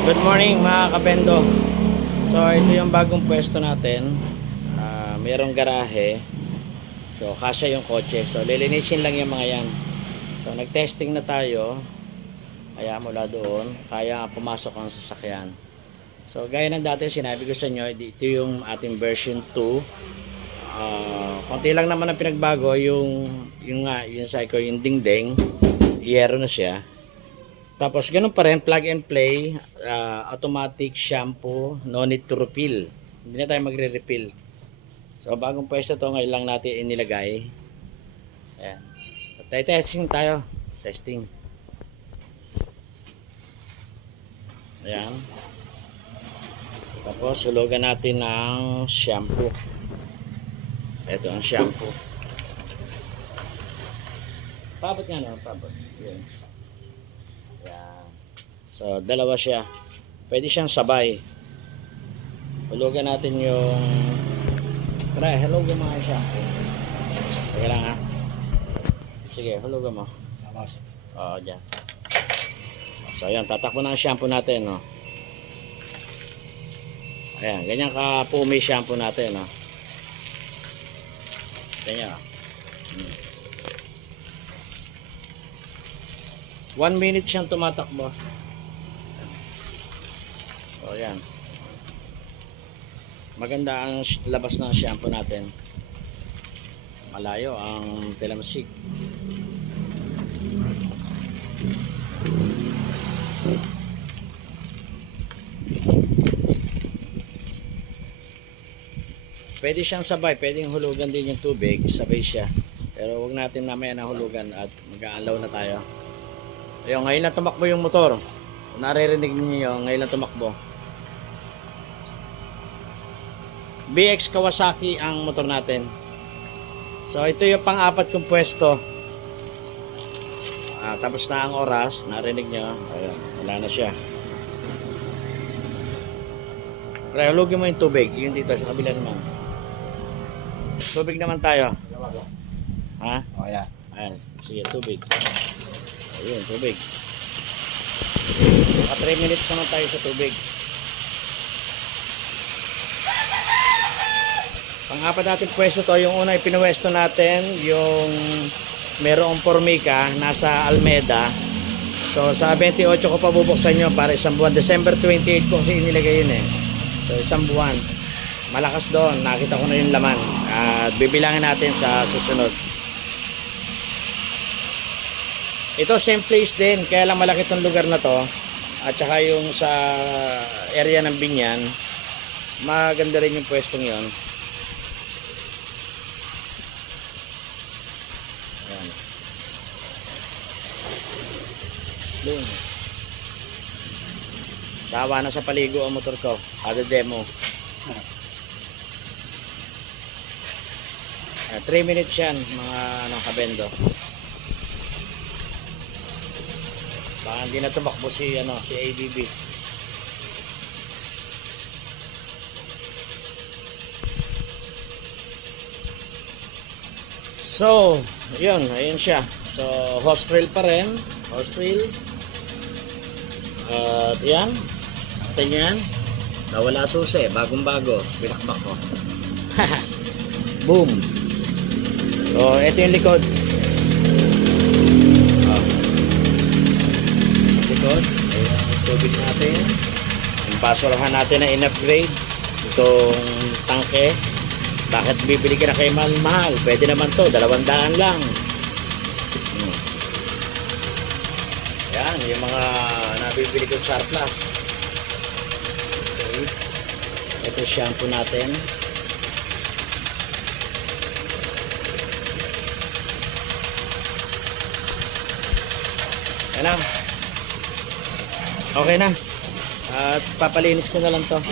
Good morning mga kabendo. So ito yung bagong pwesto natin. Mayroong garahe. So kasya yung kotse. So lilinisin lang yung mga yan. So nag-testing na tayo. Kaya mula doon, kaya pumasok ang sasakyan. So gaya ng dati sinabi ko sa inyo, ito yung ating version 2. Konti lang naman ang pinagbago yung cycle, yung dingding. Yero na siya. Tapos ganun pa rin, plug and play, automatic shampoo, no need to refill. Hindi na tayo magre-refill. So bagong pwesto to, ngayon lang natin inilagay. Ayan. Testing tayo. Testing. Ayan. Tapos hulugan natin ng shampoo. Ito ang shampoo. Pabot nga no, pabot. Ayan. Ayan. So, dalawa siya. Pwede siyang sabay. Hulugan natin yung... Tara, hulugan mo nga shampoo. Teka lang ha. Sige, hulugan mo. Tapos. Oo, dyan. So, ayan. Tatakbo na ang shampoo natin, no. Ayan. Ganyan ka-pumi shampoo natin, no. Ganyan. 1 minute siyang tumatakbo. O yan. Maganda ang labas ng shampoo natin. Malayo ang telamsik. Pwede siyang sabay, pwedeng hulugan din yung tubig, sabay siya. Pero wag natin mamaya na hulugan at mag-aalaw na tayo. Ayun, ngayon lang tumakbo yung motor. Kung naririnig niyo, ngayon lang tumakbo. BX Kawasaki ang motor natin. So ito yung pang-apat kong pwesto. Tapos na ang oras, narinig niyo. Ayun, wala na siya. Kaya hulugin mo yung tubig, yung dito sa kabila naman. Tubig naman tayo. Ha? Okay na. Ayan, sige, tubig. Ayun, tubig. Maka 3 minutes naman tayo sa tubig. Pang-apat natin pwesto to, yung una ipinuwesto natin, yung merong Formica, nasa Almeda. So sa 28 ko pa bubuksan yun para isang buwan. December 28 ko kasi inilagay yun eh. So isang buwan. Malakas doon, nakita ko na yung laman. At bibilangin natin sa susunod. Ito same place din, kaya lang malaki tong lugar na to. At saka yung sa area ng Binyan, maganda rin yung pwestong yon. Ayan. Boom. Sawa na sa paligo ang motor ko. Kada demo. 3 minutes yan mga kabendo. Baka hindi na tumakbo si ABB. So, ayun siya. So, hose reel pa rin. Hose reel. At yan. Atin yan. Nawala susi. Bagong-bago. Binakbak ko. Boom. So, ito yung likod. Ayan ang tubig natin. Yung basurahan natin na in-upgrade itong tangke. Bakit bibili ka na kay mahal? Pwede naman to, 200 lang. Ayan, yung mga nabibili ko sa surplus. Okay. Ito shampoo natin. Ayan na. Okay na. At papalinis ko na lang to.